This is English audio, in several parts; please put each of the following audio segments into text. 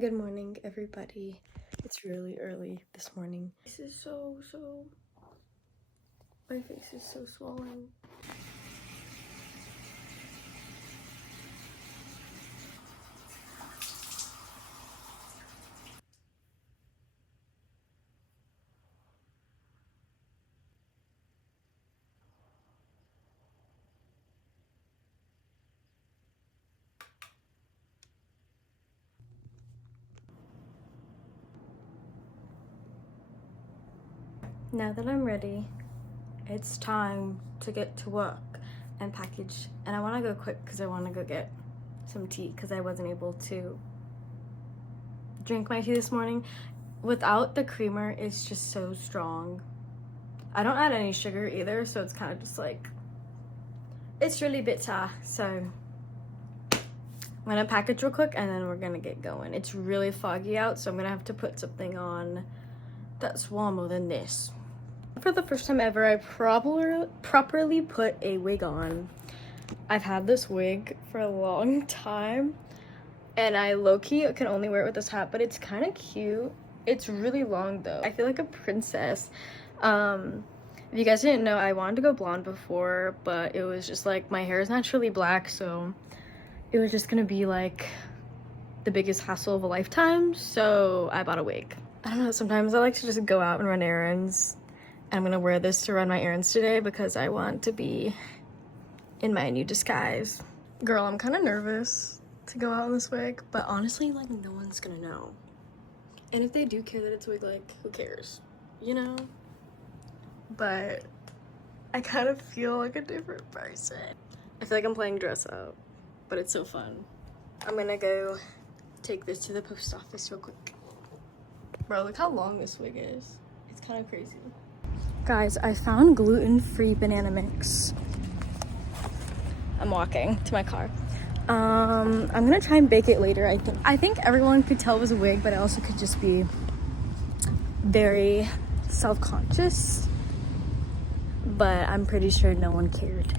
Good morning, everybody. It's really early this morning. This is my face is so swollen. Now that I'm ready, it's time to get to work and package. And I want to go quick because I want to go get some tea because I wasn't able to drink my tea this morning. Without the creamer, it's just so strong. I don't add any sugar either, so it's kind of just like, it's really bitter. So I'm gonna package real quick and then we're gonna get going. It's really foggy out, so I'm gonna have to put something on that's warmer than this. For the first time ever, I properly put a wig on. I've had this wig for a long time, and I low-key can only wear it with this hat, but it's kind of cute. It's really long though. I feel like a princess. If you guys didn't know, I wanted to go blonde before, but it was just like my hair is naturally black, so it was just gonna be like the biggest hassle of a lifetime, so I bought a wig. I don't know, sometimes I like to just go out and run errands. I'm gonna wear this to run my errands today because I want to be in my new disguise. Girl, I'm kind of nervous to go out in this wig, but honestly, like, no one's gonna know. And if they do care that it's a wig, like, who cares? You know? But I kind of feel like a different person. I feel like I'm playing dress up, but it's so fun. I'm gonna go take this to the post office real quick. Bro, look how long this wig is. It's kind of crazy. Guys, I found gluten-free banana mix. I'm walking to my car. I'm gonna try and bake it later, I think everyone could tell it was a wig, but it also could just be very self-conscious. But I'm pretty sure no one cared.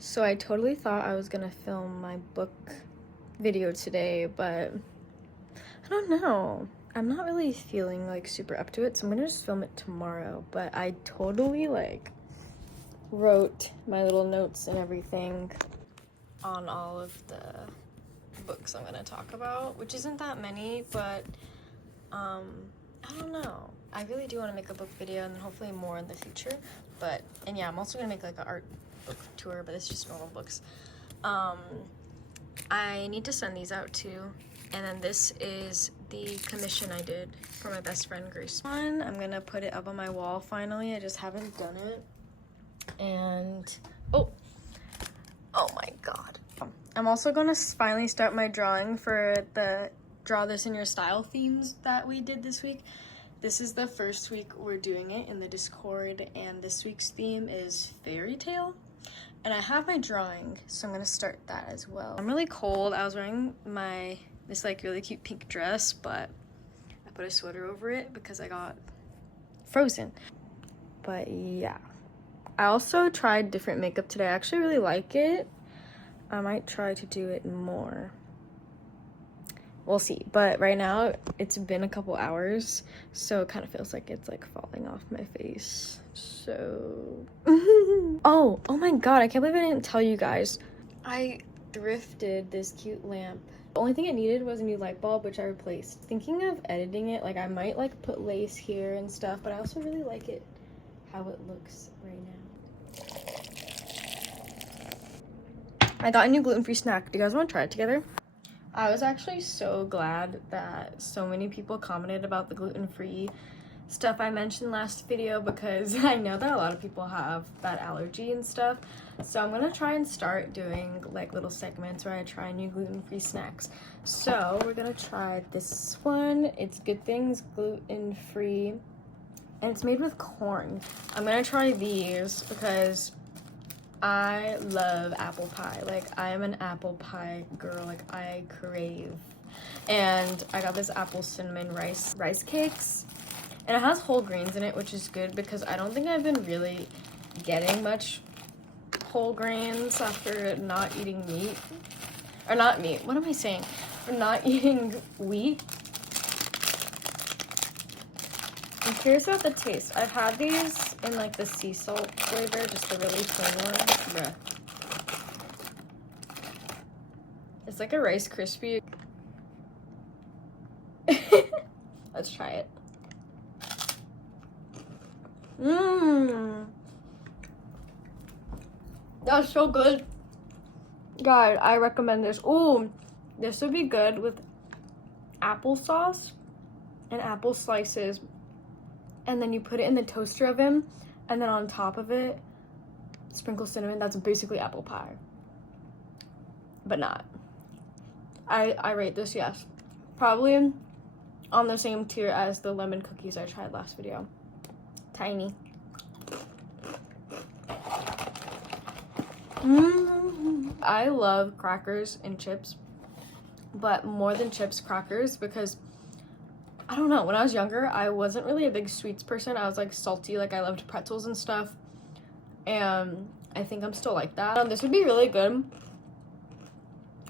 So I totally thought I was gonna film my book video today, but I don't know. I'm not really feeling like super up to it, so I'm gonna just film it tomorrow. But I totally like wrote my little notes and everything on all of the books I'm gonna talk about, which isn't that many, but I don't know. I really do want to make a book video and then hopefully more in the future. And yeah, I'm also gonna make like an art book tour, but it's just normal books. I need to send these out too. And then this is the commission I did for my best friend Grace. I'm gonna put it up on my wall finally. I just haven't done it. And oh my god. I'm also gonna finally start my drawing for the Draw This in Your Style themes that we did this week. This is the first week we're doing it in the Discord, and this week's theme is fairy tale. And I have my drawing, so I'm gonna start that as well. I'm really cold. I was wearing this like really cute pink dress, but I put a sweater over it because I got frozen. But yeah. I also tried different makeup today. I actually really like it. I might try to do it more. We'll see. But right now, it's been a couple hours, so it kind of feels like it's like falling off my face. So... oh my god, I can't believe I didn't tell you guys. I thrifted this cute lamp. The only thing it needed was a new light bulb, which I replaced. Thinking of editing it, like I might like put lace here and stuff, but I also really like it how it looks right now. I got a new gluten-free snack. Do you guys want to try it together? I was actually so glad that so many people commented about the gluten-free stuff I mentioned last video, because I know that a lot of people have that allergy and stuff. So I'm gonna try and start doing like little segments where I try new gluten-free snacks. So we're gonna try this one. It's Good Things gluten-free, and it's made with corn. I'm gonna try these because I love apple pie. Like, I am an apple pie girl. Like, I crave. And I got this apple cinnamon rice cakes. And it has whole grains in it, which is good because I don't think I've been really getting much whole grains after not eating meat. Or not meat. What am I saying? For not eating wheat. I'm curious about the taste. I've had these in like the sea salt flavor, just the really plain one. Bruh. It's like a Rice Krispie. Let's try it. Mmm. That's so good. God, I recommend this. Ooh, this would be good with applesauce and apple slices. And then you put it in the toaster oven, and then on top of it, sprinkle cinnamon. That's basically apple pie. But not. I rate this, yes. Probably on the same tier as the lemon cookies I tried last video. Tiny. I love crackers and chips, but more than chips, crackers, because I don't know, when I was younger, I wasn't really a big sweets person. I was like salty, like I loved pretzels and stuff, and I think I'm still like that. This would be really good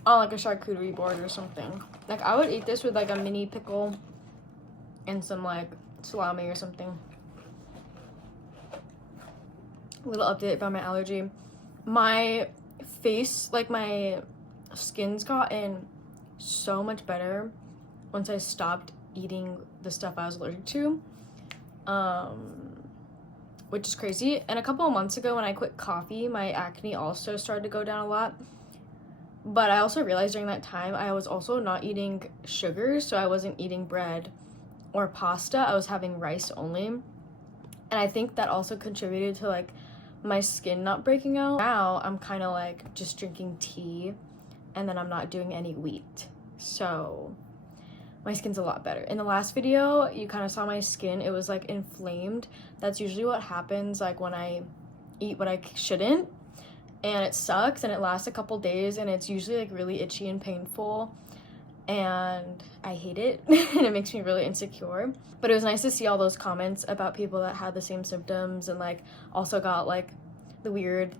on like a charcuterie board or something. Like I would eat this with like a mini pickle and some like salami or something. A little update about my allergy. My face, like my skin's gotten so much better once I stopped eating the stuff I was allergic to, which is crazy. And a couple of months ago when I quit coffee, my acne also started to go down a lot. But I also realized during that time I was also not eating sugar, so I wasn't eating bread or pasta. I was having rice only, and I think that also contributed to like my skin not breaking out. Now I'm kind of like just drinking tea, and then I'm not doing any wheat, so my skin's a lot better. In the last video, you kind of saw my skin. It was like inflamed. That's usually what happens like when I eat what I shouldn't, and it sucks, and it lasts a couple days, and it's usually like really itchy and painful, and I hate it. And it makes me really insecure. But it was nice to see all those comments about people that had the same symptoms and like also got like the weird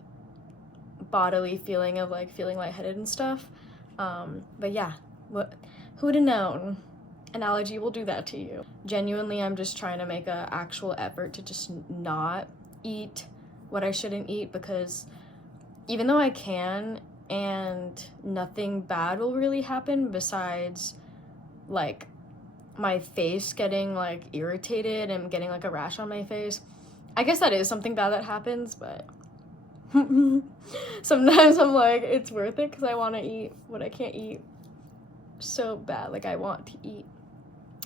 bodily feeling of like feeling lightheaded and stuff. But yeah, who would have known an allergy will do that to you? Genuinely, I'm just trying to make an actual effort to just not eat what I shouldn't eat, because even though I can and nothing bad will really happen besides like my face getting like irritated and getting like a rash on my face. I guess that is something bad that happens, but sometimes I'm like, it's worth it because I want to eat what I can't eat so bad. Like I want to eat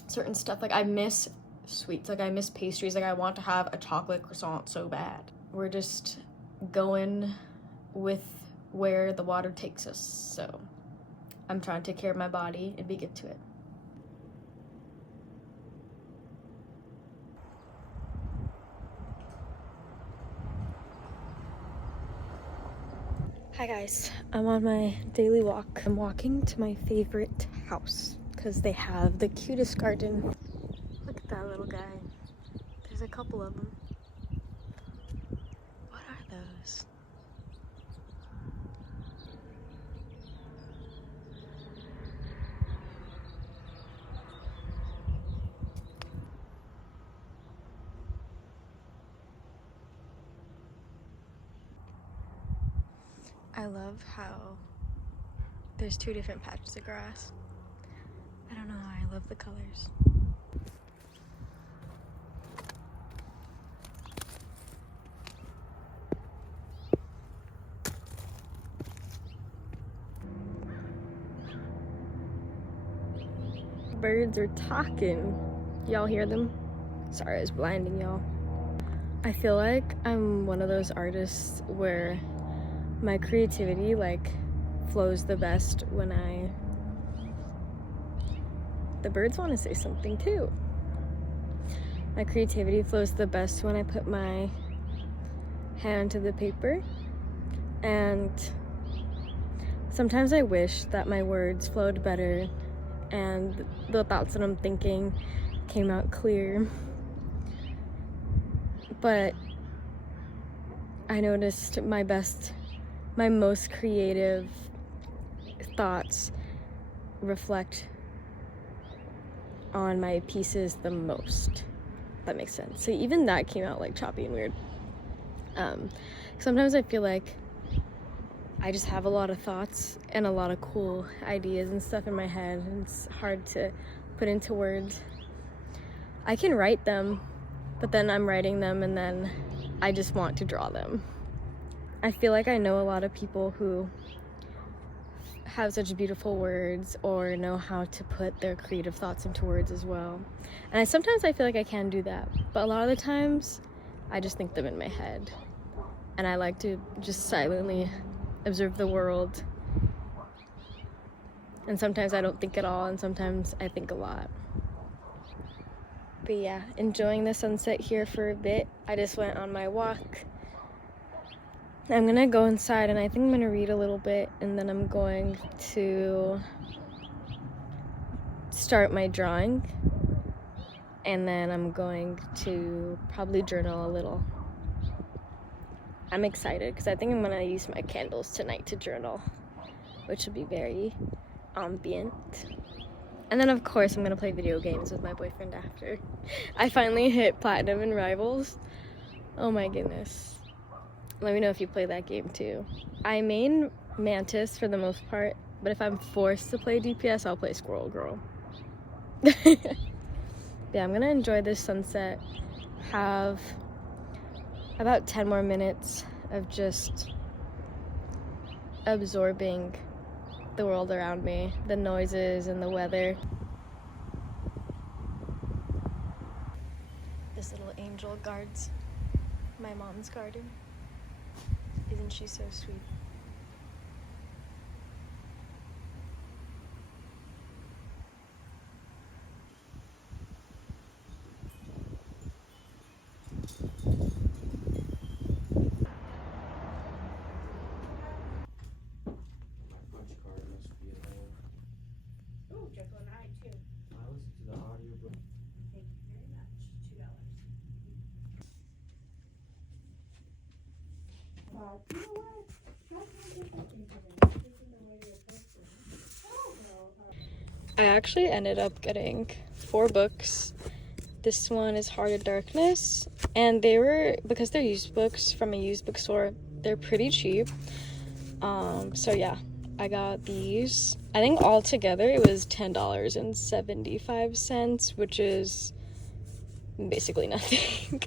certain stuff. Like I miss sweets, like I miss pastries, like I want to have a chocolate croissant so bad. We're just going with where the water takes us, so I'm trying to take care of my body and be good to it. Hi guys, I'm on my daily walk. I'm walking to my favorite house because they have the cutest garden. Look at that little guy. There's a couple of them. What are those? I love how there's two different patches of grass. I don't know why, I love the colors. Birds are talking. Y'all hear them? Sorry, I was blinding y'all. I feel like I'm one of those artists where my creativity like flows the best when the birds want to say something too. My creativity flows the best when I put my hand to the paper, and sometimes I wish that my words flowed better and the thoughts that I'm thinking came out clear. But I noticed my most creative thoughts reflect on my pieces the most. that makes sense. So even that came out like choppy and weird. Sometimes I feel like I just have a lot of thoughts and a lot of cool ideas and stuff in my head, and it's hard to put into words. I can write them, but then I'm writing them and then I just want to draw them. I feel like I know a lot of people who have such beautiful words or know how to put their creative thoughts into words as well. And sometimes I feel like I can do that, but a lot of the times I just think them in my head. And I like to just silently observe the world. And sometimes I don't think at all, and sometimes I think a lot. But yeah, enjoying the sunset here for a bit. I just went on my walk. I'm gonna go inside and I think I'm gonna read a little bit, and then I'm going to start my drawing, and then I'm going to probably journal a little. I'm excited because I think I'm gonna use my candles tonight to journal, which will be very ambient. And then of course I'm gonna play video games with my boyfriend after. I finally hit platinum in Rivals. Oh my goodness. Let me know if you play that game too. I main Mantis for the most part, but if I'm forced to play DPS, I'll play Squirrel Girl. Yeah, I'm gonna enjoy this sunset. Have about 10 more minutes of just absorbing the world around me, the noises and the weather. This little angel guards my mom's garden. Isn't she so sweet? I actually ended up getting 4 books. This one is Heart of Darkness, and they were, because they're used books from a used bookstore, they're pretty cheap. So yeah, I got these. I think all together it was $10.75, which is basically nothing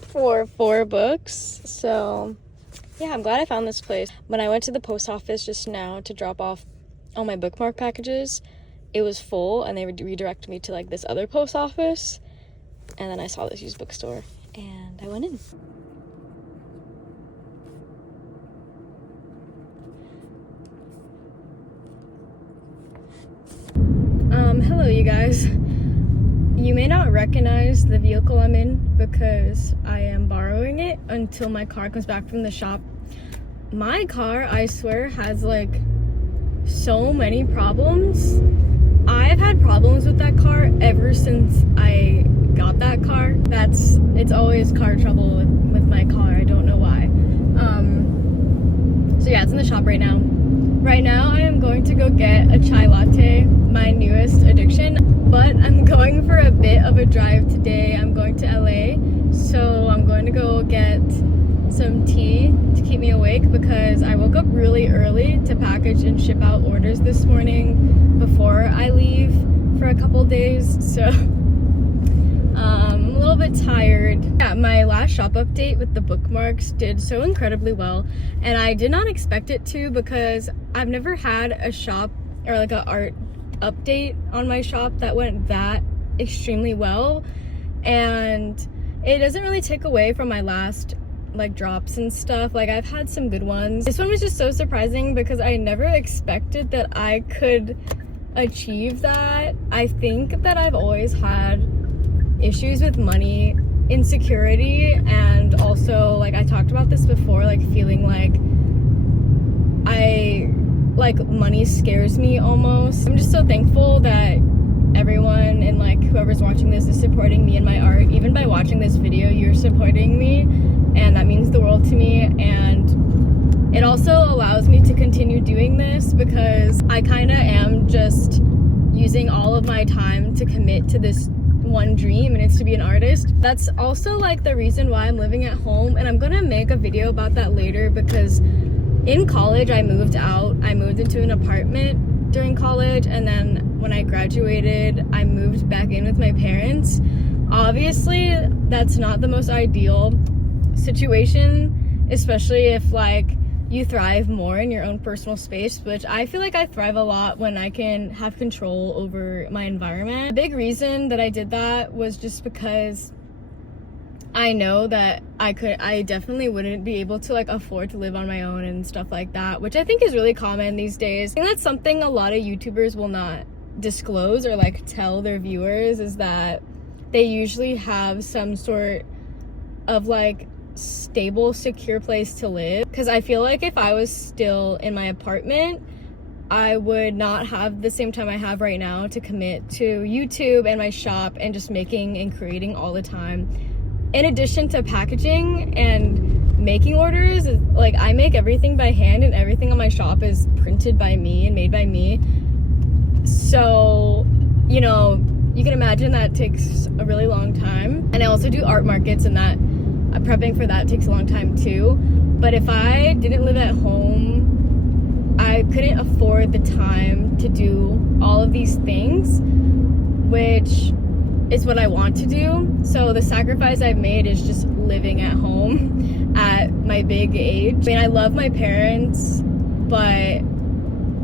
for 4 books. So yeah, I'm glad I found this place. When I went to the post office just now to drop off all my bookmark packages, it was full and they would redirect me to like this other post office, and then I saw this used bookstore and I went in. Hello you guys. You may not recognize the vehicle I'm in because I am borrowing it until my car comes back from the shop. My car, I swear, has like so many problems. I've had problems with that car ever since I got that car. It's always car trouble with my car. I don't know why. So yeah, it's in the shop right now. Right now I am going to go get a chai latte, my newest addiction, but I'm going for a bit of a drive today. I'm going to LA, so I'm going to go get some tea to keep me awake because I woke up really early to package and ship out orders this morning before I leave for a couple days, so I'm a little bit tired. Yeah, my last shop update with the bookmarks did so incredibly well, and I did not expect it to because I've never had a shop or like an art update on my shop that went that extremely well, and it doesn't really take away from my last like drops and stuff. Like, I've had some good ones. This one was just so surprising because I never expected that I could achieve that. I think that I've always had issues with money insecurity, and also like I talked about this before, like feeling like money scares me almost. I'm just so thankful that everyone and like whoever's watching this is supporting me and my art. Even by watching this video, you're supporting me, and that means the world to me. And it also allows me to continue doing this because I kind of am just using all of my time to commit to this one dream, and it's to be an artist. That's also like the reason why I'm living at home, and I'm gonna make a video about that later, because in college I moved out. I moved into an apartment during college, and then when I graduated I moved back in with my parents. Obviously that's not the most ideal situation, especially if like you thrive more in your own personal space, which I feel like I thrive a lot when I can have control over my environment. A big reason that I did that was just because I know that I definitely wouldn't be able to like afford to live on my own and stuff like that, which I think is really common these days. I think that's something a lot of YouTubers will not disclose or like tell their viewers, is that they usually have some sort of like stable, secure place to live. Because I feel like if I was still in my apartment, I would not have the same time I have right now to commit to YouTube and my shop and just making and creating all the time. In addition to packaging and making orders, like I make everything by hand, and everything on my shop is printed by me and made by me. So, you know, you can imagine that takes a really long time. And I also do art markets, and that prepping for that takes a long time too. But if I didn't live at home, I couldn't afford the time to do all of these things, which is what I want to do. So the sacrifice I've made is just living at home at my big age. I mean, I love my parents, but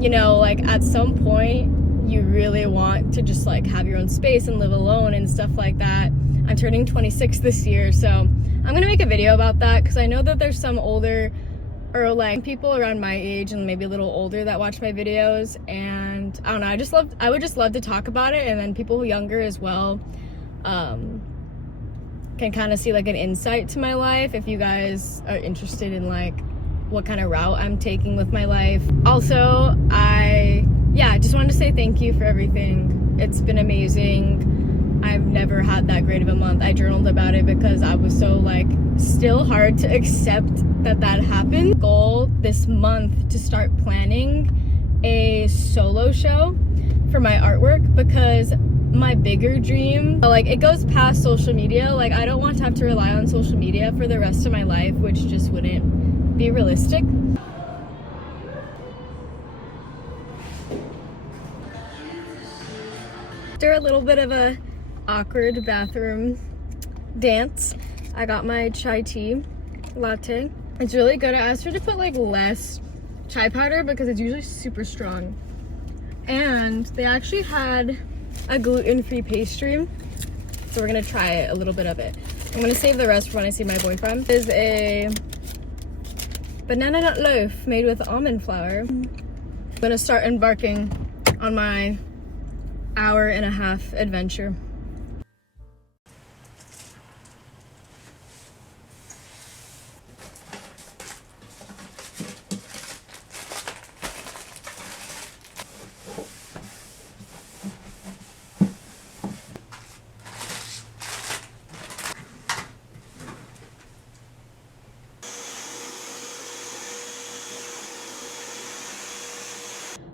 you know, like at some point you really want to just like have your own space and live alone and stuff like that. I'm turning 26 this year, so I'm gonna make a video about that, because I know that there's some older or like people around my age and maybe a little older that watch my videos, and I don't know, I would just love to talk about it, and then people who younger as well can kind of see like an insight to my life if you guys are interested in like what kind of route I'm taking with my life. Also, I just wanted to say thank you for everything. It's been amazing. I've never had that great of a month. I journaled about it because I was so like still hard to accept that happened. Goal this month to start planning a solo show for my artwork, because my bigger dream, like it goes past social media. Like I don't want to have to rely on social media for the rest of my life, which just wouldn't be realistic. After a little bit of a awkward bathroom dance, I got my chai tea latte. It's really good. I asked her to put like less chai powder because it's usually super strong. And they actually had a gluten-free pastry, so we're gonna try a little bit of it. I'm gonna save the rest for when I see my boyfriend. This is a banana nut loaf made with almond flour. I'm gonna start embarking on my hour-and-a-half adventure.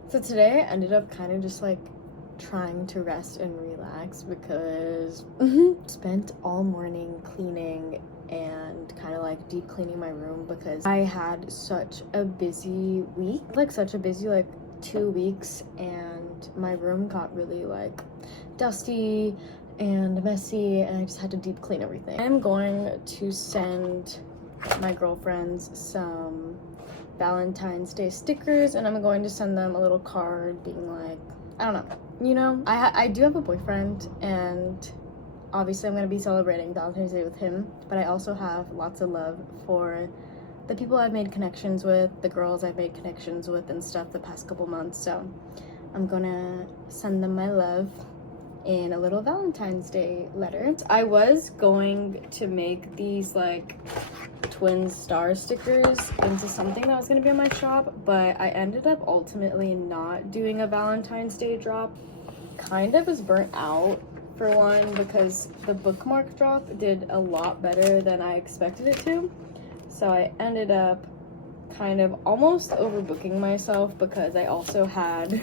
So today I ended up kind of just like trying to rest and relax, because spent all morning cleaning and kind of like deep cleaning my room, because I had such a busy week, like such a busy like 2 weeks, and my room got really like dusty and messy, and I just had to deep clean everything. I'm going to send my girlfriends some Valentine's Day stickers, and I'm going to send them a little card being like, I don't know, you know, I do have a boyfriend, and obviously I'm going to be celebrating Valentine's Day with him, but I also have lots of love for the people I've made connections with, the girls I've made connections with and stuff the past couple months. So I'm gonna send them my love in a little Valentine's Day letter. I was going to make these like twin star stickers into something that was going to be in my shop, but I ended up ultimately not doing a Valentine's Day drop. Kind of was burnt out, for one, because the bookmark drop did a lot better than I expected it to. So I ended up kind of almost overbooking myself, because I also had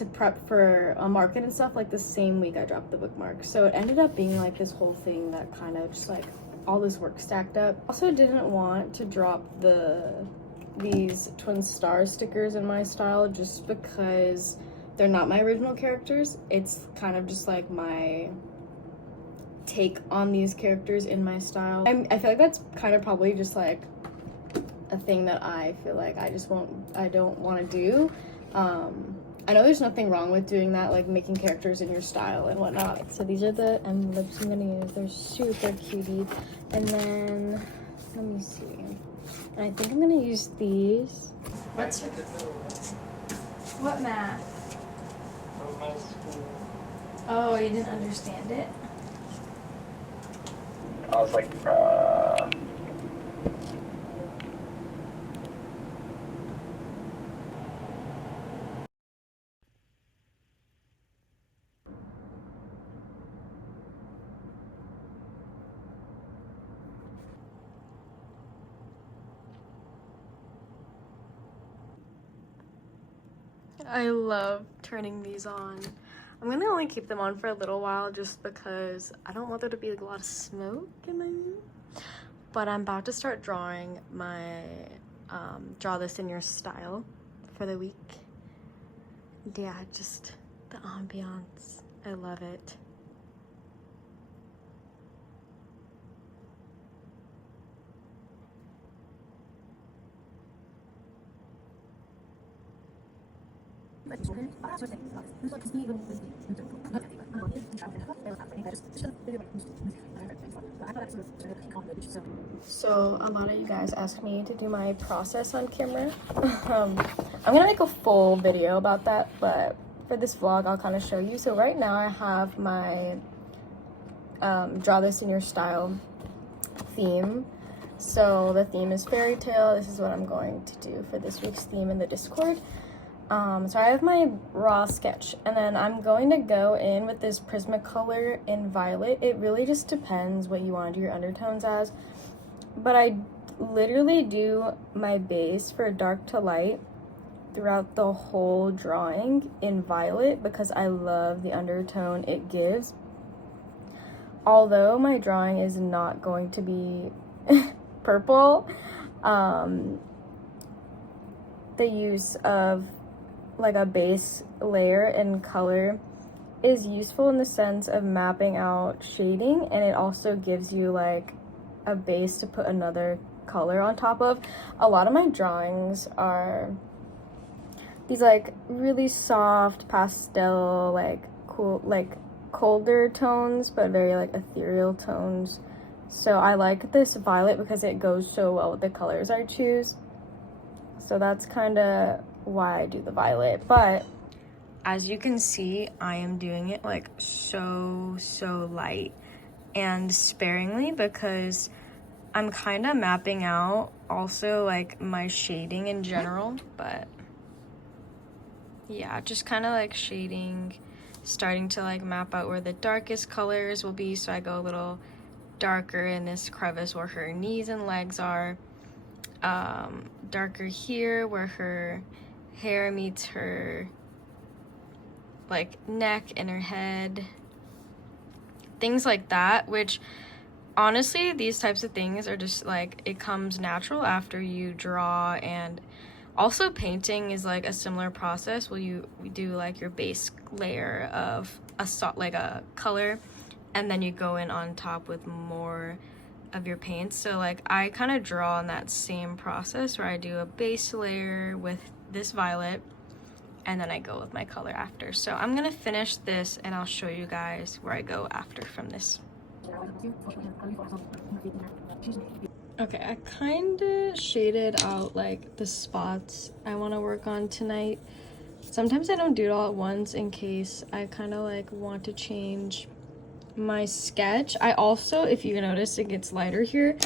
to prep for a market and stuff like the same week I dropped the bookmark. So it ended up being like this whole thing that kind of just like all this work stacked up. Also didn't want to drop these twin star stickers in my style just because they're not my original characters. It's kind of just like my take on these characters in my style. I feel like that's kind of probably just like a thing that I feel like I don't want to do. I know there's nothing wrong with doing that, like making characters in your style and whatnot. So these are the envelopes I'm gonna use. They're super cutie. And then, let me see. And I think I'm gonna use these. What's your... What math? Oh, you didn't understand it? I was like, I love turning these on. I'm gonna only keep them on for a little while just because I don't want there to be like a lot of smoke in my room. But I'm about to start drawing my draw this in your style for the week. Yeah, just the ambiance. I love it. So a lot of you guys asked me to do my process on camera. I'm gonna make a full video about that, but for this vlog I'll kind of show you. So right now I have my draw this in your style theme. So the theme is fairy tale. This is what I'm going to do for this week's theme in the Discord. So I have my raw sketch, and then I'm going to go in with this Prismacolor in violet. It really just depends what you want to do your undertones as, but I literally do my base for dark to light throughout the whole drawing in violet because I love the undertone it gives. Although my drawing is not going to be purple, the use of like a base layer and color is useful in the sense of mapping out shading, and it also gives you like a base to put another color on top of. A lot of my drawings are these like really soft pastel, like cool, like colder tones, but very like ethereal tones. So I like this violet because it goes so well with the colors I choose. So that's kind of why I do the violet. But as you can see, I am doing it like so light and sparingly because I'm kind of mapping out also like my shading in general. But yeah, just kind of like shading, starting to like map out where the darkest colors will be. So I go a little darker in this crevice where her knees and legs are, darker here where her hair meets her like neck and her head, things like that, which honestly these types of things are just like, it comes natural after you draw. And also painting is like a similar process where we do like your base layer of like a color, and then you go in on top with more of your paints. So like I kind of draw on that same process where I do a base layer with this violet, and then I go with my color after. So I'm gonna finish this and I'll show you guys where I go after from this. Okay, I kind of shaded out like the spots I want to work on tonight. Sometimes I don't do it all at once in case I kind of like want to change my sketch. I also, if you notice, it gets lighter here.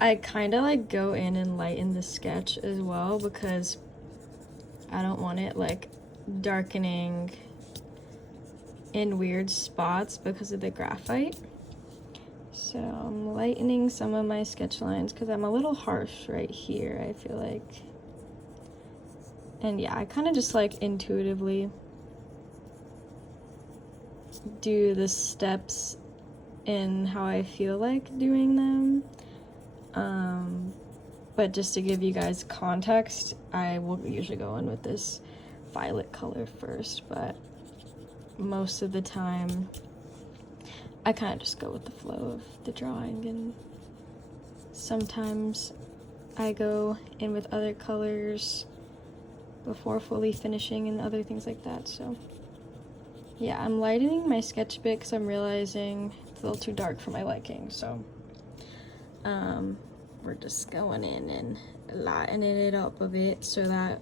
I kind of like go in and lighten the sketch as well because I don't want it like darkening in weird spots because of the graphite. So I'm lightening some of my sketch lines because I'm a little harsh right here, I feel like. And yeah, I kind of just like intuitively do the steps in how I feel like doing them. But just to give you guys context, I will usually go in with this violet color first, but most of the time I kind of just go with the flow of the drawing, and sometimes I go in with other colors before fully finishing and other things like that. So yeah, I'm lightening my sketch bit because I'm realizing it's a little too dark for my liking. So we're just going in and lightening it up a bit so that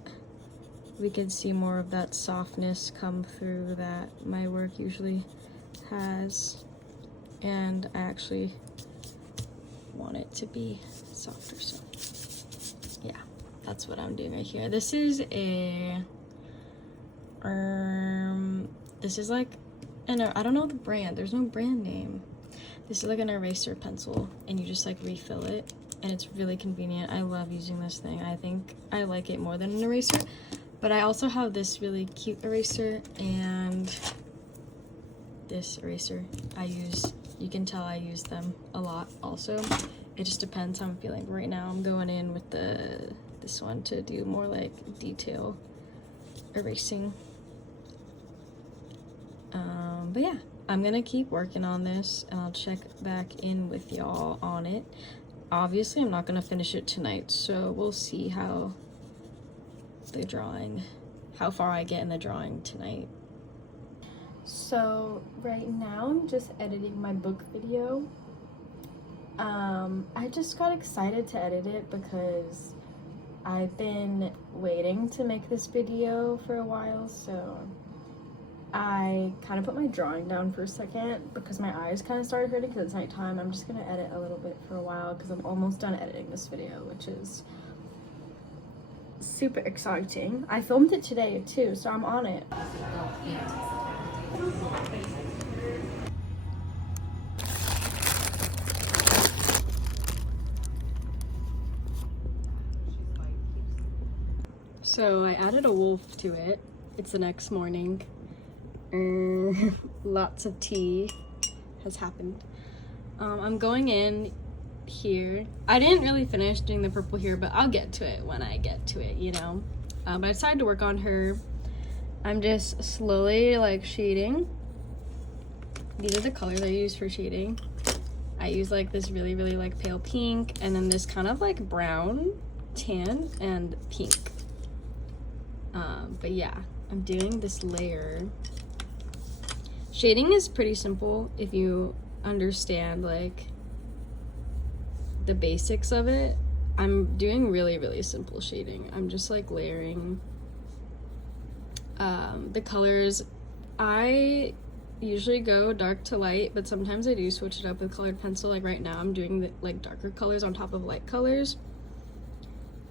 we can see more of that softness come through that my work usually has. And I actually want it to be softer, so yeah, that's what I'm doing right here. This is a this is like I don't know the brand, there's no brand name. This is like an eraser pencil, and you just like refill it, and it's really convenient. I love using this thing. I think I like it more than an eraser, but I also have this really cute eraser and this eraser I use. You can tell I use them a lot also. It just depends how I'm feeling. Right now I'm going in with this one to do more like detail erasing. But yeah, I'm gonna keep working on this, and I'll check back in with y'all on it. Obviously I'm not gonna finish it tonight, so we'll see how far I get in the drawing tonight. So right now I'm just editing my book video. I just got excited to edit it because I've been waiting to make this video for a while, so I kind of put my drawing down for a second because my eyes kind of started hurting because it's nighttime. I'm just gonna edit a little bit for a while because I'm almost done editing this video, which is super exciting. I filmed it today too, so I'm on it. So I added a wolf to it. It's the next morning. Lots of tea has happened. I'm going in here. I didn't really finish doing the purple here, but I'll get to it when I get to it, you know. But I decided to work on her. I'm just slowly like shading. These are the colors I use for shading. I use like this really like pale pink, and then this kind of like brown, tan, and pink. But yeah, I'm doing this layer. Shading is pretty simple if you understand like the basics of it. I'm doing really simple shading. I'm just like layering the colors. I usually go dark to light, but sometimes I do switch it up with colored pencil. Like right now I'm doing the like darker colors on top of light colors.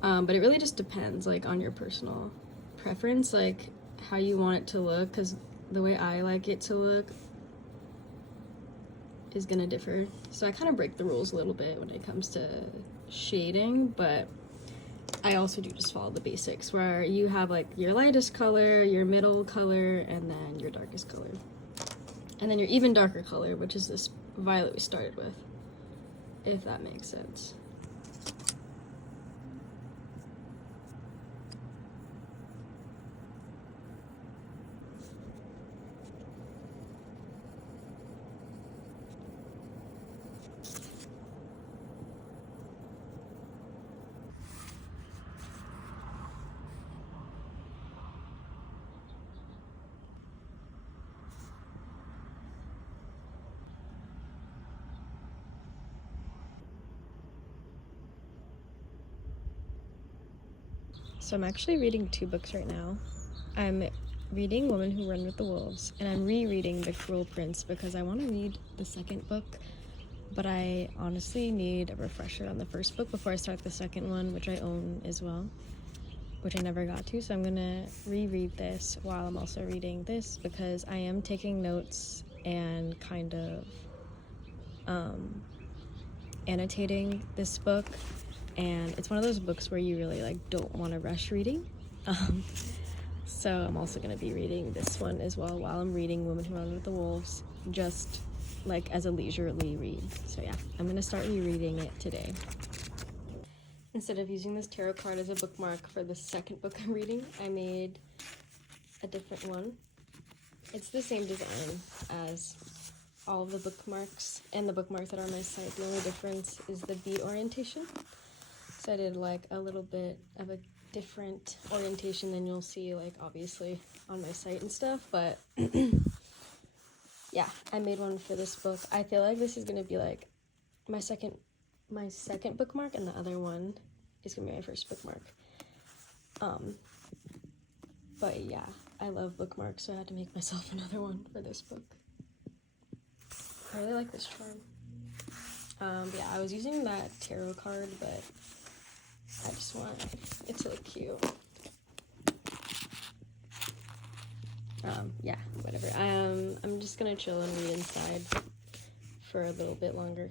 But it really just depends like on your personal preference, like how you want it to look, because the way I like it to look is gonna differ. So I kind of break the rules a little bit when it comes to shading, but I also do just follow the basics where you have like your lightest color, your middle color, and then your darkest color. And then your even darker color, which is this violet we started with, if that makes sense. So I'm actually reading 2 books right now. I'm reading Women Who Run with the Wolves, and I'm rereading The Cruel Prince because I want to read the second book, but I honestly need a refresher on the first book before I start the second one, which I own as well, which I never got to. So I'm gonna reread this while I'm also reading this because I am taking notes and kind of annotating this book. And it's one of those books where you really like don't want to rush reading. So I'm also going to be reading this one as well while I'm reading Women Who Run with the Wolves, just like as a leisurely read. So yeah, I'm going to start rereading it today. Instead of using this tarot card as a bookmark for the second book I'm reading, I made a different one. It's the same design as all of the bookmarks and the bookmarks that are on my site. The only difference is the bead orientation. So I did like a little bit of a different orientation than you'll see like obviously on my site and stuff, but yeah, I made one for this book. I feel like this is gonna be like my second bookmark, and the other one is gonna be my first bookmark. But yeah, I love bookmarks, so I had to make myself another one for this book. I really like this charm. But yeah, I was using that tarot card, but I just want, it's really cute. Yeah, whatever. I'm just gonna chill and read inside for a little bit longer.